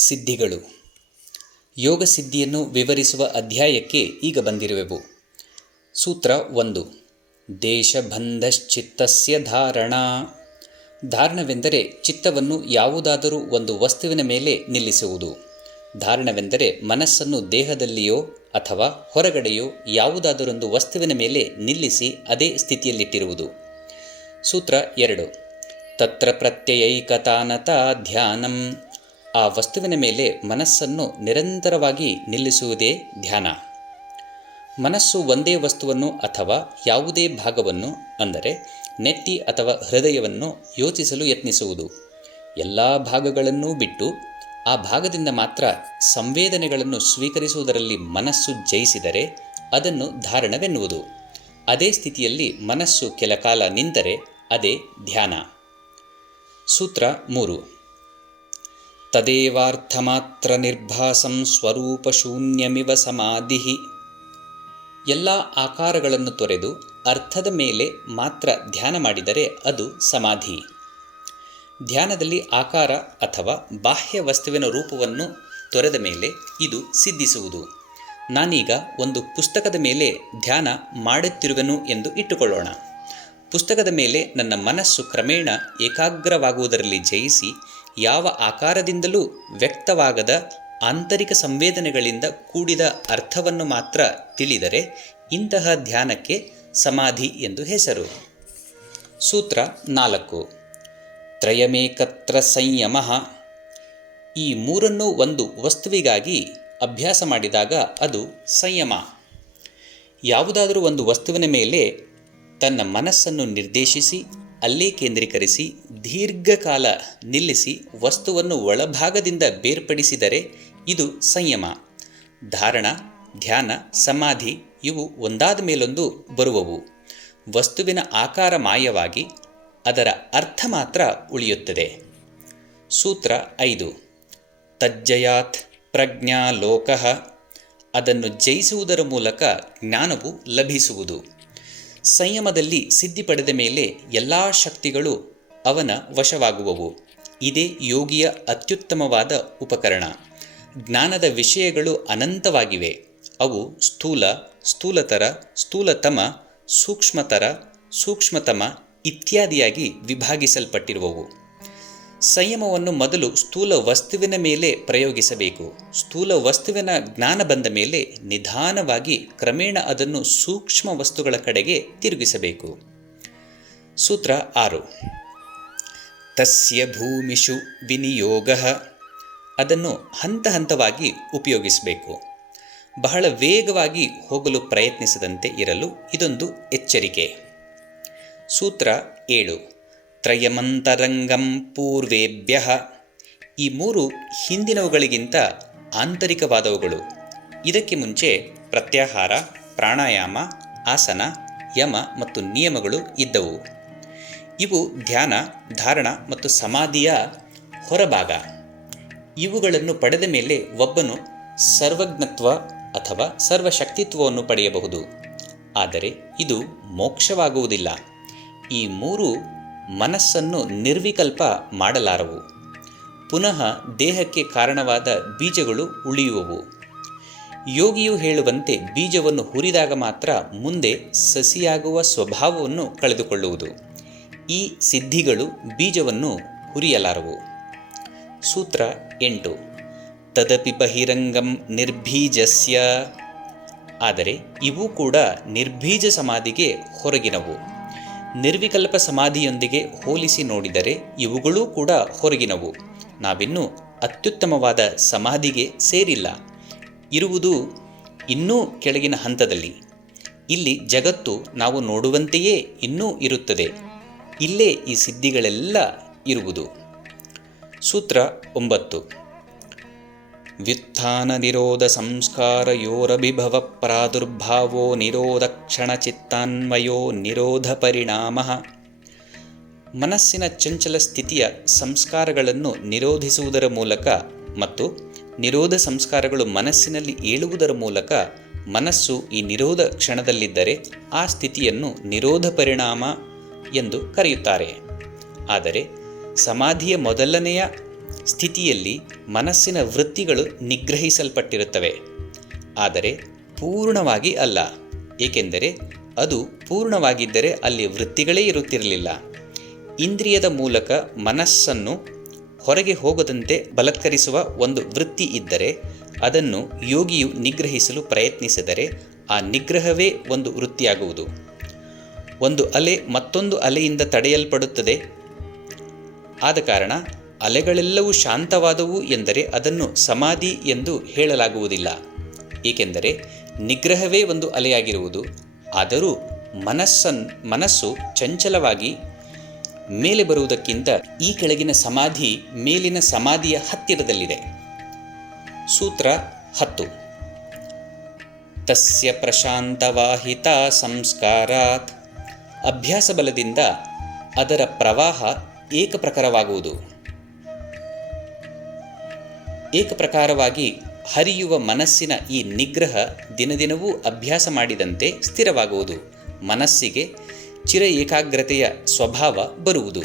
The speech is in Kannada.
ಸಿದ್ಧಿಗಳು. ಯೋಗ ಸಿದ್ಧಿಯನ್ನು ವಿವರಿಸುವ ಅಧ್ಯಾಯಕ್ಕೆ ಈಗ ಬಂದಿರುವೆವು. ಸೂತ್ರ 1. ದೇಶಬಂಧಶ್ಚಿತ್ತಸ್ಯ ಧಾರಣಾ. ಧಾರಣವೆಂದರೆ ಚಿತ್ತವನ್ನು ಯಾವುದಾದರೂ ಒಂದು ವಸ್ತುವಿನ ಮೇಲೆ ನಿಲ್ಲಿಸುವುದು. ಧಾರಣವೆಂದರೆ ಮನಸ್ಸನ್ನು ದೇಹದಲ್ಲಿಯೋ ಅಥವಾ ಹೊರಗಡೆಯೋ ಯಾವುದಾದರೊಂದು ವಸ್ತುವಿನ ಮೇಲೆ ನಿಲ್ಲಿಸಿ ಅದೇ ಸ್ಥಿತಿಯಲ್ಲಿಟ್ಟಿರುವುದು. ಸೂತ್ರ 2. ತತ್ರ ಪ್ರತ್ಯಯೈಕತಾನತಾ ಧ್ಯಾನಂ. ಆ ವಸ್ತುವಿನ ಮೇಲೆ ಮನಸ್ಸನ್ನು ನಿರಂತರವಾಗಿ ನಿಲ್ಲಿಸುವುದೇ ಧ್ಯಾನ. ಮನಸ್ಸು ಒಂದೇ ವಸ್ತುವನ್ನು ಅಥವಾ ಯಾವುದೇ ಭಾಗವನ್ನು, ಅಂದರೆ ನೆತ್ತಿ ಅಥವಾ ಹೃದಯವನ್ನು ಯೋಚಿಸಲು ಯತ್ನಿಸುವುದು. ಎಲ್ಲ ಭಾಗಗಳನ್ನೂ ಬಿಟ್ಟು ಆ ಭಾಗದಿಂದ ಮಾತ್ರ ಸಂವೇದನೆಗಳನ್ನು ಸ್ವೀಕರಿಸುವುದರಲ್ಲಿ ಮನಸ್ಸು ಜಯಿಸಿದರೆ ಅದನ್ನು ಧಾರಣವೆನ್ನುವುದು. ಅದೇ ಸ್ಥಿತಿಯಲ್ಲಿ ಮನಸ್ಸು ಕೆಲಕಾಲ ನಿಂತರೆ ಅದೇ ಧ್ಯಾನ. ಸೂತ್ರ 3. ತದೇವಾರ್ಥಮಾತ್ರ ನಿರ್ಭಾಸಂ ಸ್ವರೂಪಶೂನ್ಯಮಿವ ಸಮಾಧಿ. ಎಲ್ಲ ಆಕಾರಗಳನ್ನು ತೊರೆದು ಅರ್ಥದ ಮೇಲೆ ಮಾತ್ರ ಧ್ಯಾನ ಮಾಡಿದರೆ ಅದು ಸಮಾಧಿ. ಧ್ಯಾನದಲ್ಲಿ ಆಕಾರ ಅಥವಾ ಬಾಹ್ಯ ವಸ್ತುವಿನ ರೂಪವನ್ನು ತೊರೆದ ಮೇಲೆ ಇದು ಸಿದ್ಧಿಸುವುದು. ನಾನೀಗ ಒಂದು ಪುಸ್ತಕದ ಮೇಲೆ ಧ್ಯಾನ ಮಾಡುತ್ತಿರುವೆನು ಎಂದು ಇಟ್ಟುಕೊಳ್ಳೋಣ. ಪುಸ್ತಕದ ಮೇಲೆ ನನ್ನ ಮನಸ್ಸು ಕ್ರಮೇಣ ಏಕಾಗ್ರವಾಗುವುದರಲ್ಲಿ ಜಯಿಸಿ ಯಾವ ಆಕಾರದಿಂದಲೂ ವ್ಯಕ್ತವಾಗದ ಆಂತರಿಕ ಸಂವೇದನೆಗಳಿಂದ ಕೂಡಿದ ಅರ್ಥವನ್ನು ಮಾತ್ರ ತಿಳಿದರೆ ಇಂತಹ ಧ್ಯಾನಕ್ಕೆ ಸಮಾಧಿ ಎಂದು ಹೆಸರು. ಸೂತ್ರ 4. ತ್ರಯಮೇಕತ್ರ ಸಂಯಮಃ. ಈ ಮೂರನ್ನೂ ಒಂದು ವಸ್ತುವಿಗಾಗಿ ಅಭ್ಯಾಸ ಮಾಡಿದಾಗ ಅದು ಸಂಯಮ. ಯಾವುದಾದರೂ ಒಂದು ವಸ್ತುವಿನ ಮೇಲೆ ತನ್ನ ಮನಸ್ಸನ್ನು ನಿರ್ದೇಶಿಸಿ ಅಲ್ಲೇ ಕೇಂದ್ರೀಕರಿಸಿ ದೀರ್ಘಕಾಲ ನಿಲ್ಲಿಸಿ ವಸ್ತುವನ್ನು ಒಳಭಾಗದಿಂದ ಬೇರ್ಪಡಿಸಿದರೆ ಇದು ಸಂಯಮ. ಧಾರಣ, ಧ್ಯಾನ, ಸಮಾಧಿ ಇವು ಒಂದಾದ ಮೇಲೊಂದು ಬರುವವು. ವಸ್ತುವಿನ ಆಕಾರ ಮಾಯವಾಗಿ ಅದರ ಅರ್ಥ ಮಾತ್ರ ಉಳಿಯುತ್ತದೆ. ಸೂತ್ರ 5. ತಜ್ಜಯಾತ್ ಪ್ರಜ್ಞಾ ಲೋಕಃ. ಅದನ್ನು ಜಯಿಸುವುದರ ಮೂಲಕ ಜ್ಞಾನವು ಲಭಿಸುವುದು. ಸಂಯಮದಲ್ಲಿ ಸಿದ್ಧಿ ಪಡೆದ ಮೇಲೆ ಎಲ್ಲ ಶಕ್ತಿಗಳು ಅವನ ವಶವಾಗುವವು. ಇದೇ ಯೋಗಿಯ ಅತ್ಯುತ್ತಮವಾದ ಉಪಕರಣ. ಜ್ಞಾನದ ವಿಷಯಗಳು ಅನಂತವಾಗಿವೆ. ಅವು ಸ್ಥೂಲ, ಸ್ಥೂಲತರ, ಸ್ಥೂಲತಮ, ಸೂಕ್ಷ್ಮತರ, ಸೂಕ್ಷ್ಮತಮ ಇತ್ಯಾದಿಯಾಗಿ ವಿಭಾಗಿಸಲ್ಪಟ್ಟಿರುವವು. ಸಂಯಮವನ್ನು ಮೊದಲು ಸ್ಥೂಲ ವಸ್ತುವಿನ ಮೇಲೆ ಪ್ರಯೋಗಿಸಬೇಕು. ಸ್ಥೂಲ ವಸ್ತುವಿನ ಜ್ಞಾನ ಬಂದ ಮೇಲೆ ನಿಧಾನವಾಗಿ ಕ್ರಮೇಣ ಅದನ್ನು ಸೂಕ್ಷ್ಮ ವಸ್ತುಗಳ ಕಡೆಗೆ ತಿರುಗಿಸಬೇಕು. ಸೂತ್ರ 6. ತಸ್ಯ ಭೂಮಿಷು ವಿನಿಯೋಗಃ. ಅದನ್ನು ಹಂತ ಹಂತವಾಗಿ ಉಪಯೋಗಿಸಬೇಕು. ಬಹಳ ವೇಗವಾಗಿ ಹೋಗಲು ಪ್ರಯತ್ನಿಸದಂತೆ ಇರಲು ಇದೊಂದು ಎಚ್ಚರಿಕೆ. ಸೂತ್ರ 7. ತ್ರಯಮಂತರಂಗಂ ಪೂರ್ವೇಭ್ಯಃ. ಈ ಮೂರು ಹಿಂದಿನವುಗಳಿಗಿಂತ ಆಂತರಿಕವಾದವುಗಳು. ಇದಕ್ಕೆ ಮುಂಚೆ ಪ್ರತ್ಯಾಹಾರ, ಪ್ರಾಣಾಯಾಮ, ಆಸನ, ಯಮ ಮತ್ತು ನಿಯಮಗಳು ಇದ್ದವು. ಇವು ಧ್ಯಾನ, ಧಾರಣ ಮತ್ತು ಸಮಾಧಿಯ ಹೊರಭಾಗ. ಇವುಗಳನ್ನು ಪಡೆದ ಮೇಲೆ ಒಬ್ಬನು ಸರ್ವಜ್ಞತ್ವ ಅಥವಾ ಸರ್ವಶಕ್ತಿತ್ವವನ್ನು ಪಡೆಯಬಹುದು. ಆದರೆ ಇದು ಮೋಕ್ಷವಾಗುವುದಿಲ್ಲ. ಈ ಮೂರು ಮನಸ್ಸನ್ನು ನಿರ್ವಿಕಲ್ಪ ಮಾಡಲಾರವು. ಪುನಃ ದೇಹಕ್ಕೆ ಕಾರಣವಾದ ಬೀಜಗಳು ಉಳಿಯುವವು. ಯೋಗಿಯು ಹೇಳುವಂತೆ ಬೀಜವನ್ನು ಹುರಿದಾಗ ಮಾತ್ರ ಮುಂದೆ ಸಸಿಯಾಗುವ ಸ್ವಭಾವವನ್ನು ಕಳೆದುಕೊಳ್ಳುವುದು. ಈ ಸಿದ್ಧಿಗಳು ಬೀಜವನ್ನು ಹುರಿಯಲಾರವು. ಸೂತ್ರ 8. ತದಪಿ ಬಹಿರಂಗಂ ನಿರ್ಬೀಜಸ್ಯ. ಆದರೆ ಇವೂ ಕೂಡ ನಿರ್ಬೀಜ ಸಮಾಧಿಗೆ ಹೊರಗಿನವು. ನಿರ್ವಿಕಲ್ಪ ಸಮಾಧಿಯೊಂದಿಗೆ ಹೋಲಿಸಿ ನೋಡಿದರೆ ಇವುಗಳೂ ಕೂಡ ಹೊರಗಿನವು. ನಾವಿನ್ನೂ ಅತ್ಯುತ್ತಮವಾದ ಸಮಾಧಿಗೆ ಸೇರಿಲ್ಲ. ಇರುವುದು ಇನ್ನೂ ಕೆಳಗಿನ ಹಂತದಲ್ಲಿ. ಇಲ್ಲಿ ಜಗತ್ತು ನಾವು ನೋಡುವಂತೆಯೇ ಇನ್ನೂ ಇರುತ್ತದೆ. ಇಲ್ಲೇ ಈ ಸಿದ್ಧಿಗಳೆಲ್ಲ ಇರುವುದು. ಸೂತ್ರ 9. ವ್ಯುತ್ಥಾನ ನಿರೋಧ ಸಂಸ್ಕಾರಯೋರಭಿಭವ ಪ್ರಾದುರ್ಭಾವೋ ನಿರೋಧ ಕ್ಷಣಚಿತ್ತಾನ್ವಯೋ ನಿರೋಧ ಪರಿಣಾಮ. ಮನಸ್ಸಿನ ಚಂಚಲ ಸ್ಥಿತಿಯ ಸಂಸ್ಕಾರಗಳನ್ನು ನಿರೋಧಿಸುವುದರ ಮೂಲಕ ಮತ್ತು ನಿರೋಧ ಸಂಸ್ಕಾರಗಳು ಮನಸ್ಸಿನಲ್ಲಿ ಏಳುವುದರ ಮೂಲಕ ಮನಸ್ಸು ಈ ನಿರೋಧ ಕ್ಷಣದಲ್ಲಿದ್ದರೆ ಆ ಸ್ಥಿತಿಯನ್ನು ನಿರೋಧ ಪರಿಣಾಮ ಎಂದು ಕರೆಯುತ್ತಾರೆ. ಆದರೆ ಸಮಾಧಿಯ ಮೊದಲನೆಯ ಸ್ಥಿತಿಯಲ್ಲಿ ಮನಸ್ಸಿನ ವೃತ್ತಿಗಳು ನಿಗ್ರಹಿಸಲ್ಪಟ್ಟಿರುತ್ತವೆ. ಆದರೆ ಪೂರ್ಣವಾಗಿ ಅಲ್ಲ, ಏಕೆಂದರೆ ಅದು ಪೂರ್ಣವಾಗಿದ್ದರೆ ಅಲ್ಲಿ ವೃತ್ತಿಗಳೇ ಇರುತ್ತಿರಲಿಲ್ಲ. ಇಂದ್ರಿಯದ ಮೂಲಕ ಮನಸ್ಸನ್ನು ಹೊರಗೆ ಹೋಗದಂತೆ ಬಲತ್ಕರಿಸುವ ಒಂದು ವೃತ್ತಿ ಇದ್ದರೆ ಅದನ್ನು ಯೋಗಿಯು ನಿಗ್ರಹಿಸಲು ಪ್ರಯತ್ನಿಸಿದರೆ ಆ ನಿಗ್ರಹವೇ ಒಂದು ವೃತ್ತಿಯಾಗುವುದು. ಒಂದು ಅಲೆ ಮತ್ತೊಂದು ಅಲೆಯಿಂದ ತಡೆಯಲ್ಪಡುತ್ತದೆ. ಆದ ಕಾರಣ ಅಲೆಗಳೆಲ್ಲವೂ ಶಾಂತವಾದವು ಎಂದರೆ ಅದನ್ನು ಸಮಾಧಿ ಎಂದು ಹೇಳಲಾಗುವುದಿಲ್ಲ, ಏಕೆಂದರೆ ನಿಗ್ರಹವೇ ಒಂದು ಅಲೆಯಾಗಿರುವುದು. ಆದರೂ ಮನಸ್ಸು ಚಂಚಲವಾಗಿ ಮೇಲೆ ಬರುವುದಕ್ಕಿಂತ ಈ ಕೆಳಗಿನ ಸಮಾಧಿ ಮೇಲಿನ ಸಮಾಧಿಯ ಹತ್ತಿರದಲ್ಲಿದೆ. ಸೂತ್ರ 10. ತಸ್ಯ ಪ್ರಶಾಂತವಾಹಿತ ಸಂಸ್ಕಾರಾತ್. ಅಭ್ಯಾಸ ಬಲದಿಂದ ಅದರ ಪ್ರವಾಹ ಏಕಪ್ರಕಾರವಾಗುವುದು. ಏಕಪ್ರಕಾರವಾಗಿ ಹರಿಯುವ ಮನಸ್ಸಿನ ಈ ನಿಗ್ರಹ ದಿನದಿನವೂ ಅಭ್ಯಾಸ ಮಾಡಿದಂತೆ ಸ್ಥಿರವಾಗುವುದು. ಮನಸ್ಸಿಗೆ ಚಿರ ಏಕಾಗ್ರತೆಯ ಸ್ವಭಾವ ಬರುವುದು.